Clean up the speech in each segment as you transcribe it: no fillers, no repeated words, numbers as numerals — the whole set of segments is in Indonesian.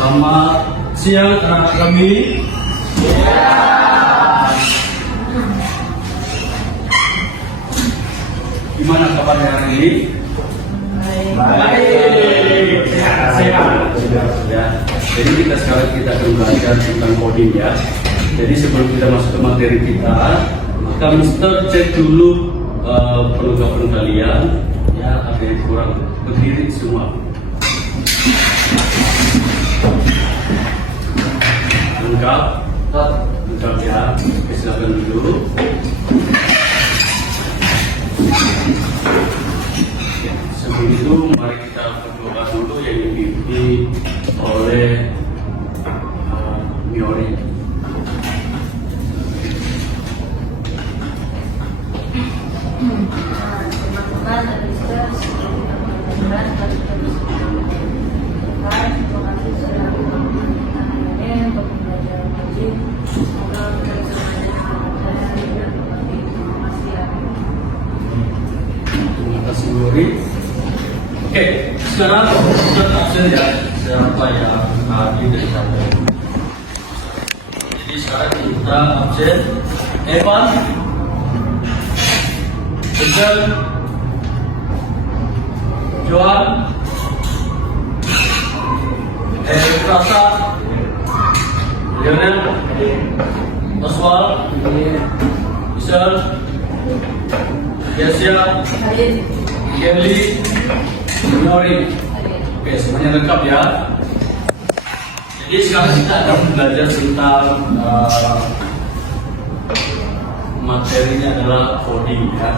Selamat siang anak kami. Gimana kabarnya hari ini? Baik. Sehat. Ya. Jadi kita akan belajar tentang coding ya. Jadi sebelum kita masuk ke materi kita, maka Mister cek dulu perlengkapan kalian. Ya, ada yang kurang, berdiri semua. Lengkap ya. Oke, silakan dulu. Sebelum itu, mari kita berdoa dulu yang dipimpin oleh Miori. Teman-teman, Mister, terima kasih sudah menontonnya untuk belajar coding. Semoga Terima kasih Miori. Oke, sekarang kita absen ya. Siapa yang hadir dari sana? Jadi sekarang kita absen Evan, Ejel, Johan, Rasa, Lionel, Oswald, Michelle, Yasia, Kelly, Nori. Oke, semuanya lengkap ya. Jadi sekarang kita akan belajar tentang materinya adalah coding ya.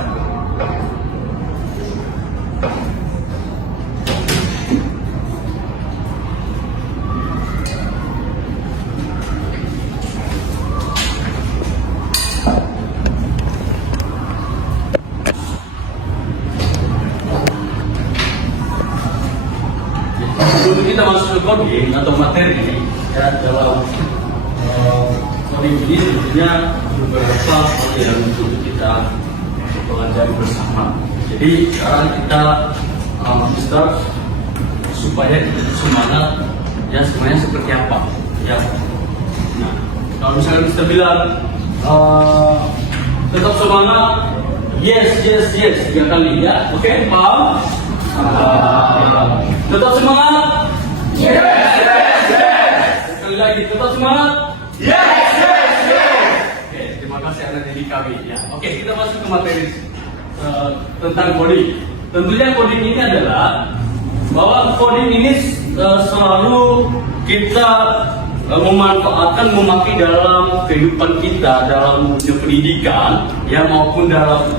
Sebelum kita masuk ke coding atau materi ya, dalam coding ini tentunya beberapa hal yang untuk kita pelajari bersama. Jadi sekarang kita start supaya kita semangat ya, semuanya seperti apa ya. Nah, kalau misalnya kita bilang tetap semangat, yes 3 kali ya. Oke, paham? Tetap semangat. Yes. Sekali lagi, tetap semangat. Yes. Oke, terima kasih anak didik kami ya. Oke, kita masuk ke materi tentang coding. Tentunya coding ini adalah bahwa coding ini selalu kita memanfaatkan, memakai dalam kehidupan kita, dalam dunia pendidikan ya, maupun dalam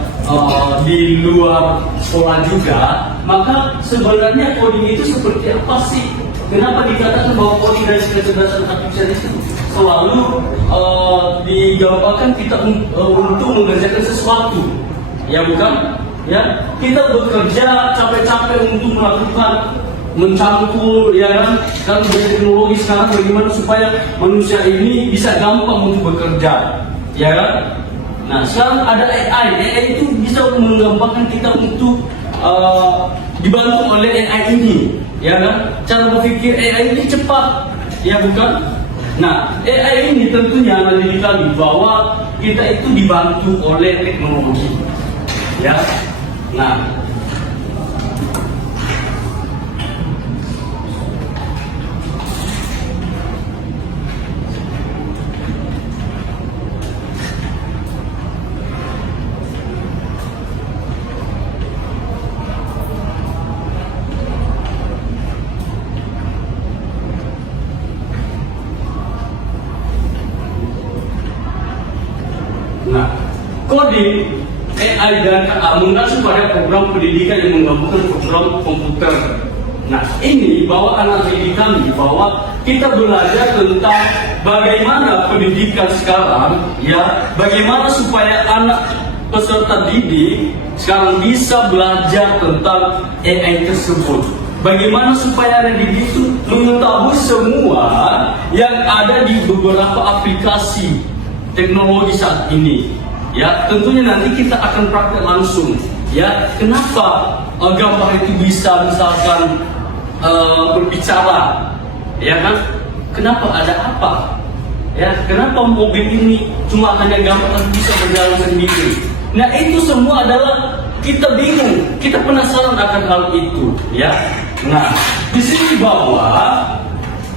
di luar sekolah juga. Maka sebenarnya coding itu seperti apa sih? Kenapa dikatakan bahwa coding dari kecerdasan artifisial itu selalu digampangkan kita untuk mengerjakan sesuatu? Ya bukan? Ya, kita bekerja capek-capek untuk melakukan mencangkul ya kan, kan teknologi sekarang bagaimana supaya manusia ini bisa gampang untuk bekerja ya kan. Nah sekarang ada AI itu bisa menggampangkan kita untuk dibantu oleh AI ini ya kan. Cara berpikir AI ini cepat ya bukan. Nah AI ini tentunya menjadikan bahwa kita itu dibantu oleh teknologi ya. Nah coding AI dan KA mengacu pada program pendidikan yang menggabungkan program komputer. Nah ini bahwa anak didik kami bahwa kita belajar tentang bagaimana pendidikan sekarang ya, bagaimana supaya anak peserta didik sekarang bisa belajar tentang AI tersebut. Bagaimana supaya anak didik itu mengetahui semua yang ada di beberapa aplikasi teknologi saat ini. Ya, tentunya nanti kita akan praktek langsung. Ya, kenapa gambar itu bisa misalkan berbicara? ya kan? Kenapa ada apa? Ya, kenapa mobil ini cuma hanya gampang bisa berjalan sendiri? Nah, itu semua adalah kita bingung, kita penasaran akan hal itu, ya. Nah, di sini bahwa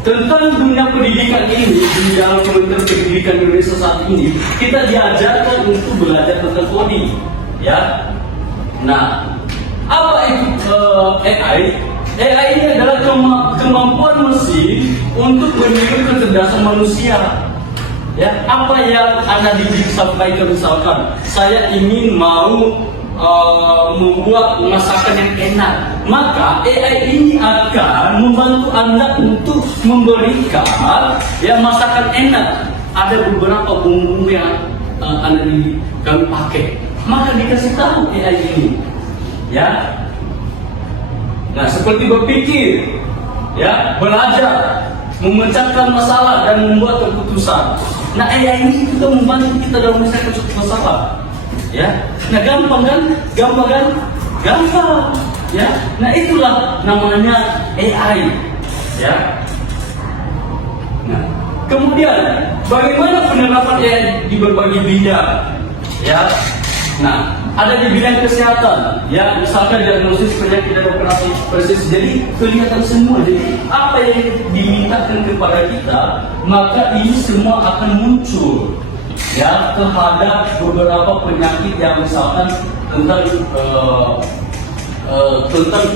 tentang dunia pendidikan ini di dalam Kementerian Pendidikan Indonesia saat ini kita diajarkan untuk belajar tentang coding, ya. Nah, apa itu AI? AI ini adalah kemampuan mesin untuk meniru kecerdasan manusia. Ya, apa yang Anda disampaikan, misalkan saya ingin mau membuat masakan yang enak, maka AI ini akan membantu Anda untuk memberikan ya masakan enak. Ada beberapa bumbu yang kami pakai, maka dikasih tahu AI ini, ya. Nah, seperti berpikir, ya, belajar, memecahkan masalah dan membuat keputusan. Nah, AI ini juga membantu kita dalam menyelesaikan suatu masalah, ya. Nah, gampang kan? Gampang kan? Gampang, ya. Nah, itulah namanya AI, ya. Nah, kemudian bagaimana penerapan AI di berbagai bidang, ya. Nah, ada di bidang kesehatan, ya, misalkan diagnosis penyakit dan operasi presis, jadi kelihatan semua. Jadi apa yang dimintakan kepada kita, maka ini semua akan muncul, ya, terhadap beberapa penyakit yang misalkan tentang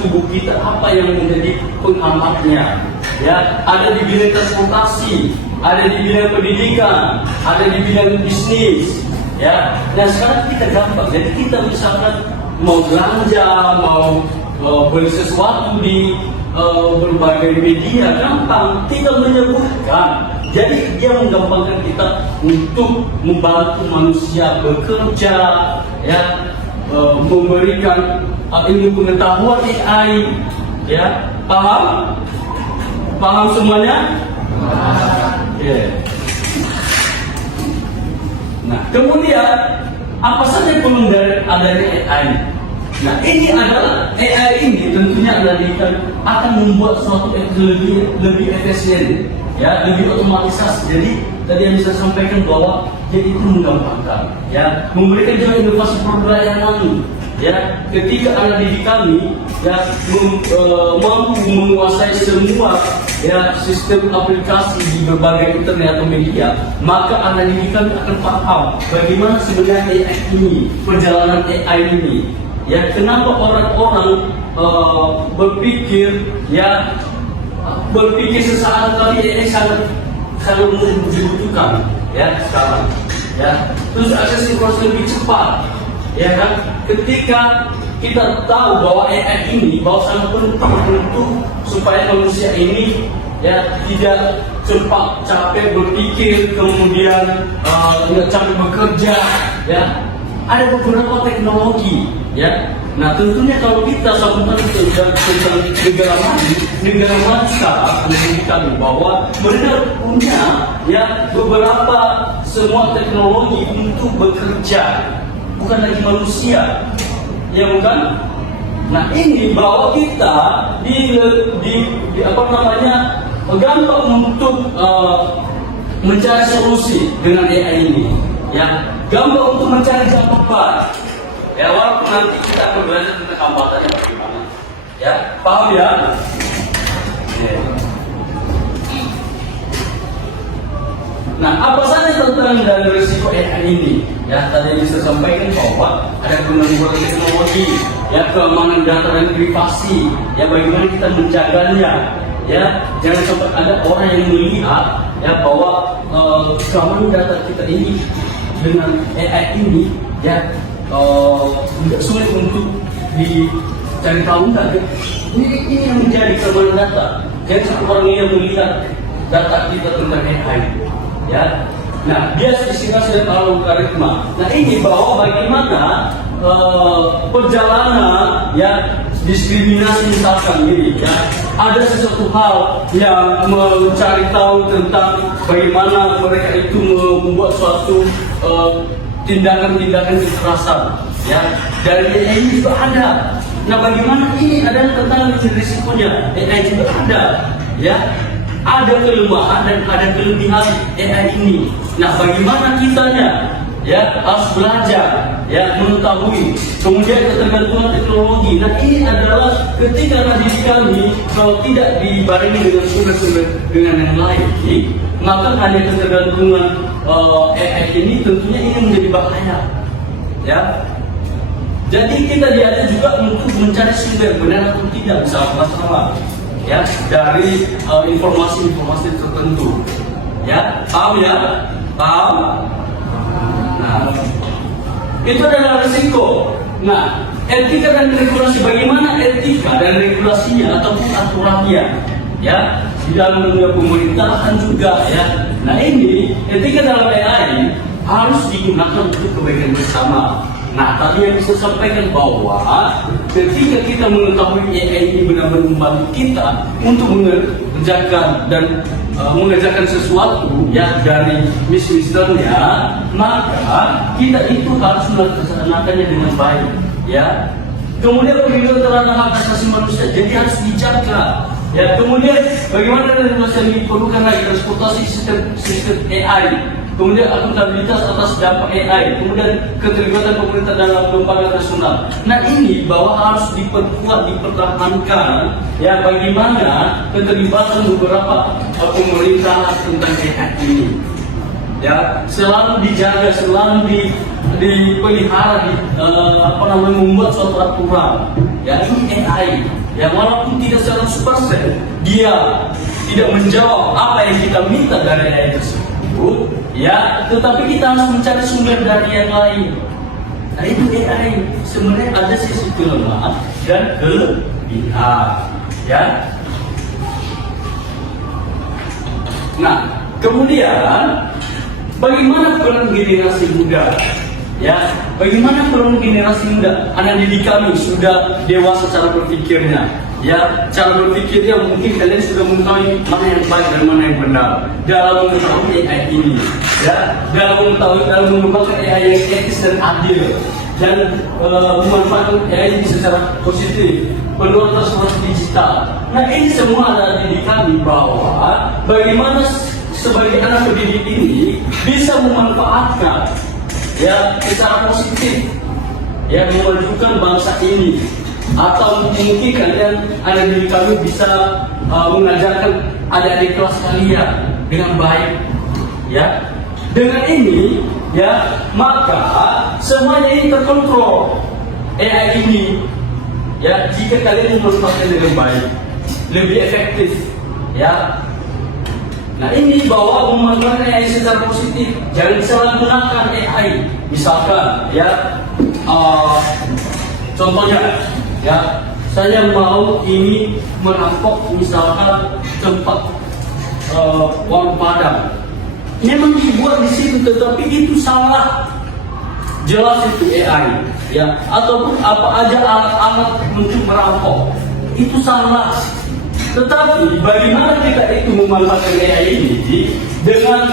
tubuh kita, apa yang menjadi penghambatnya, ya. Ada di bidang transportasi, ada di bidang pendidikan, ada di bidang bisnis. Ya, dan sekarang kita gampang. Jadi kita misalkan mau belanja, mau beli sesuatu di berbagai media, gampang. Tinggal menyebutkan. Jadi dia menggampangkan kita untuk membantu manusia bekerja, ya, memberikan ilmu pengetahuan AI, ya. Paham? Paham semuanya? Yeah. Nah, kemudian apa saja yang perlu adanya AI? Nah, ini adalah AI ini tentunya akan membuat suatu lebih efisien, ya, lebih otomatisasi. Jadi tadi yang bisa sampaikan bahwa jadi itu menggampangkan, ya, memberikan juga inovasi pelayanan, ya. Ketika anak didik kami, ya, mampu menguasai semua, ya, sistem aplikasi di berbagai internet atau media, maka anak didik kami akan paham bagaimana sebenarnya AI ini, perjalanan AI ini, ya. Kenapa orang-orang berpikir, ya, berpikir sesaat kali AI sangat dibutuhkan, ya, sekarang, ya. Terus akses informasi lebih cepat, ya kan? Ketika kita tahu bahwa AI ini sangat penting untuk supaya manusia ini, ya, tidak cepat capek berpikir, kemudian tidak capek bekerja, ya. Ada beberapa teknologi, ya. Nah, tentunya kalau kita sambungkan tentang negara maju sekarang menunjukkan bahwa mereka punya, ya, beberapa semua teknologi untuk bekerja, bukan lagi manusia, ya, bukan? Nah, ini bahwa kita di apa namanya, gampang untuk mencari solusi dengan AI ini, ya, gampang untuk mencari jawaban, ya, walaupun nanti kita akan belajar tentang hambatannya bagaimana, ya, paham ya? Yeah. Nah, apa saja tantangan dan risiko AI ini? Ya, tadi bisa sampaikan bahwa ada pengembangan teknologi, ya, keamanan data dan privasi, ya, bagaimana kita menjaganya, ya, jangan sampai ada orang yang melihat, ya, bahwa keamanan data kita ini dengan AI ini, ya, tidak sulit untuk dicari tahu, enggak? Ini yang menjadi keamanan data. Jangan sampai orang yang melihat data kita tentang AI. Ya, nah, dia disingkat dengan algoritma. Nah, ini bahwa bagaimana perjalanan, ya, diskriminasi misalkan ini, ya, ada sesuatu hal yang mencari tahu tentang bagaimana mereka itu membuat suatu tindakan-tindakan kekerasan, ya, dari AI juga ada. Nah, bagaimana ini ada tentang risikonya? AI juga ada, ya. ada kelemahan dan ada kelebihan AI ini. Nah, bagaimana kitanya ya harus belajar ya mengetahui kemudian ketergantungan teknologi. Nah, ini adalah ketika didik kami kalau tidak dibarengi dengan sumber-sumber dengan yang lain, maka hanya ketergantungan AI ini tentunya ini menjadi bahaya ya. Jadi kita diajak juga untuk mencari sumber benar atau tidak masalah ya dari informasi-informasi tertentu ya. Paham ya? Paham? Nah, itu adalah risiko. Nah, etika dan regulasi, bagaimana etika dan regulasinya ataupun aturannya ya di dalam dunia pemerintahan juga ya. Nah, ini etika dalam AI harus digunakan untuk kebaikan bersama. Nah, tadi yang bisa sampaikan bahwa ketika kita mengetahui AI ini benar-benar membantu kita untuk mengerjakan dan mengerjakan sesuatu ya dari misternya, maka kita itu harus melaksanakannya dengan baik ya. Kemudian perlindungan terhadap hak asasi manusia jadi harus dijaga ya. Kemudian bagaimana regulasi yang diperlukan lagi transportasi sistem AI, kemudian akuntabilitas atas dampak AI, kemudian keterlibatan pemerintah dalam lembaga nasional. Nah, ini bahwa harus diperkuat, dipertahankan ya bagaimana keterlibatan beberapa pemerintah tentang AI ini ya selalu dijaga, selalu dipelihara, membuat suatu aturan ya. Ini AI ya, walaupun tidak 100% dia tidak menjawab apa yang kita minta dari AI tersebut ya, tetapi kita harus mencari sumber dari yang lain. Nah, itu AI sebenarnya ada sisi kelemahan dan kelebihan ya. Nah, kemudian bagaimana peran generasi muda ya? Bagaimana peran generasi muda? Anak didik kami sudah dewasa cara berpikirnya ya, cara berpikirnya mungkin kalian sudah mengetahui mana yang baik dan mana yang benar dalam mengetahui AI ini ya, dalam mengembangkan AI yang etis dan adil dan memanfaatkan AI ini secara positif, penuh transformasi digital. Nah, ini semua ada didik kami bahwa bagaimana sebagai anak pendidik ini bisa memanfaatkan ya secara positif ya memajukan bangsa ini. Atau mungkin kalian anak didik kami bisa mengajarkan adik-adik kelas kalian dengan baik ya. Dengan ini ya maka semuanya ini terkontrol AI ini ya, jika kalian memanfaatkan dengan baik lebih efektif ya. Nah, ini bahwa memanfaatkan AI secara positif, jangan disalahgunakan AI. Misalkan ya contohnya ya, saya mau ini merampok misalkan tempat warung Padang. Memang dibuat di situ, tetapi itu salah. Jelas itu AI ya, ataupun apa aja alat-alat untuk merampok itu salah. Tetapi bagaimana kita itu memanfaatkan AI ini dengan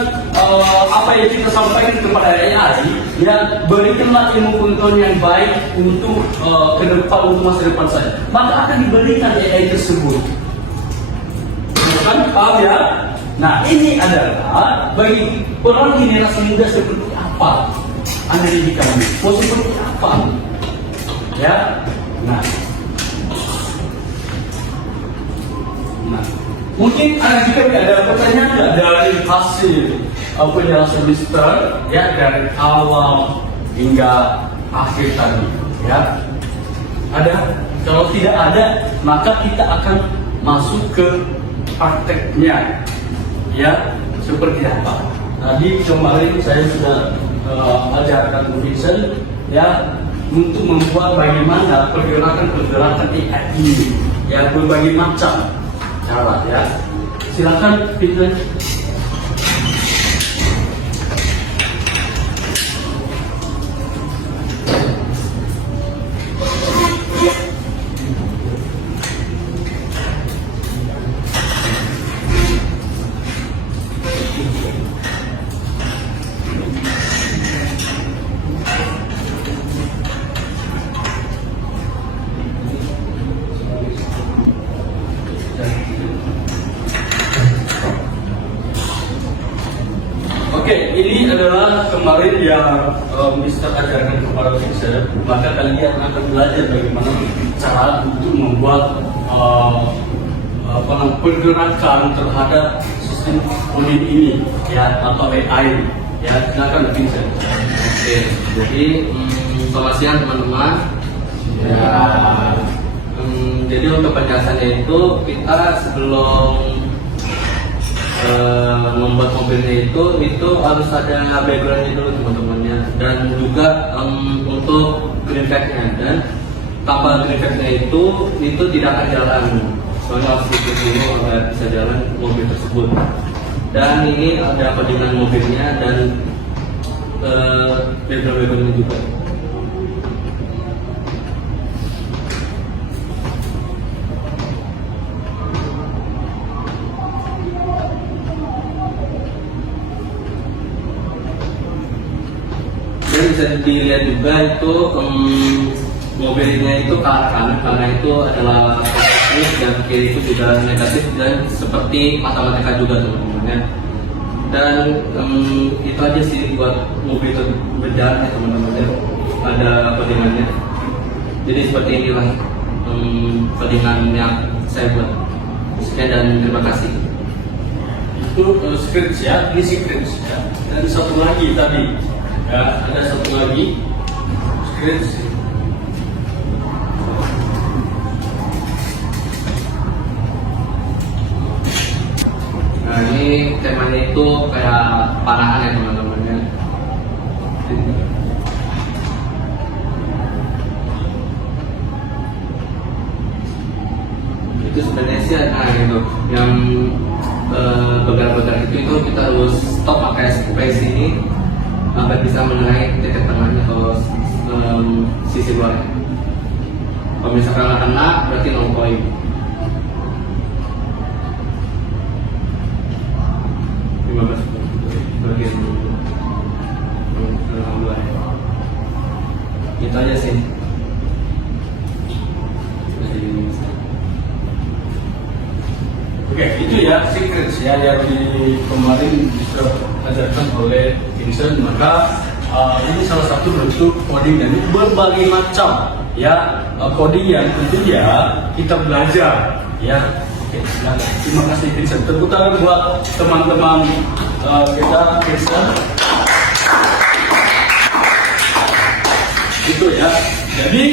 apa yang kita sampaikan kepada AI ya, berikanlah ilmu pengetahuan yang baik untuk ke depan, untuk masa depan saya, maka akan diberikan AI tersebut. Bukan? Paham ya? Nah, ini adalah bagi peran generasi muda seperti apa Anda didik kami, mau seperti apa ya. Nah, mungkin ada juga ada pertanyaan dari hasil penjelasan Mister ya dari awal hingga akhir tadi ya. Ada? Kalau tidak ada, maka kita akan masuk ke prakteknya ya, seperti apa. Tadi kemarin saya sudah ajarkan Bu Vincent ya untuk membuat bagaimana pergerakan AI ini ya, berbagai macam cara ya. Silakan Vincent. adalah kemarin yang Mister ajarkan kepada Vincent, maka kalian akan belajar bagaimana cara untuk membuat pergerakan terhadap sistem coding ini ya, atau AI ya. Silakan Vincent. Oke, jadi selamat siang teman-teman. Ya, jadi untuk penjelasannya itu kita sebelum membuat mobilnya itu harus ada backgroundnya dulu teman-temannya, dan juga untuk green flag-nya, dan tanpa green flag-nya itu tidak akan jalan, soalnya harus bikin dulu agar bisa jalan mobil tersebut. Dan ini ada codingan mobilnya dan background-nya juga. Dan bisa dilihat juga itu mobilnya itu ke arah kanan, karena itu adalah positif, dan kiri itu juga negatif, dan seperti matematika juga teman-teman ya. Dan itu aja sih buat mobil itu berjalan ya teman-teman ya. Ada codingannya. Jadi seperti inilah codingan yang saya buat. Sekian dan terima kasih. Itu script ya, ini script ya. Dan satu lagi tadi ya, ada satu lagi script. Nah ini temanya itu kayak panahan ya teman-teman ya. Itu sebenarnya sih gitu yang bergerak-bergerak itu kita harus stop pakai space ini agar bisa mengenai titik tengahnya atau sisi luarnya. Kalau misalkan nggak kena berarti 0 poin. Bagian dua ya. Itu aja sih. Oke, itu ya secret ya yang kemarin diajarkan oleh Vincent. Maka ini salah satu bentuk coding, dan berbagai macam ya coding yang tentunya kita belajar ya. Oke, silakan. Terima kasih Vincent. Tepuk tangan buat teman-teman kita Vincent. Itu ya. Jadi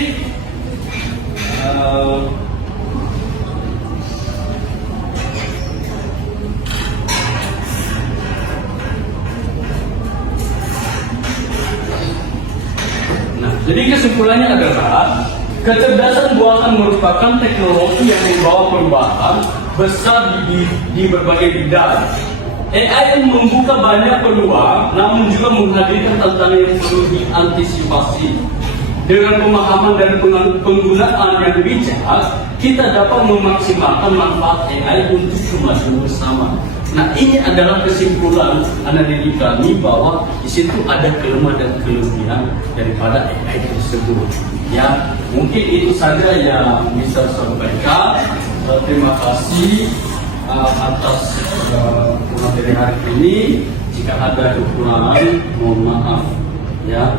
jadi kesimpulannya adalah kecerdasan buatan merupakan teknologi yang membawa perubahan besar di berbagai bidang. AI membuka banyak peluang, namun juga menghadirkan tantangan yang perlu diantisipasi. Dengan pemahaman dan penggunaan yang bijak, kita dapat memaksimalkan manfaat AI untuk kemajuan bersama. Nah, ini adalah kesimpulan analitik kami bahwa di situ ada kelemahan dan kelebihan daripada AI tersebut. Ya, mungkin itu saja yang bisa saya sampaikan. Terima kasih atas materi hari ini. Jika ada kekurangan, mohon maaf. Ya,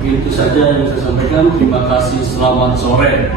itu saja yang saya sampaikan. Terima kasih. Selamat sore.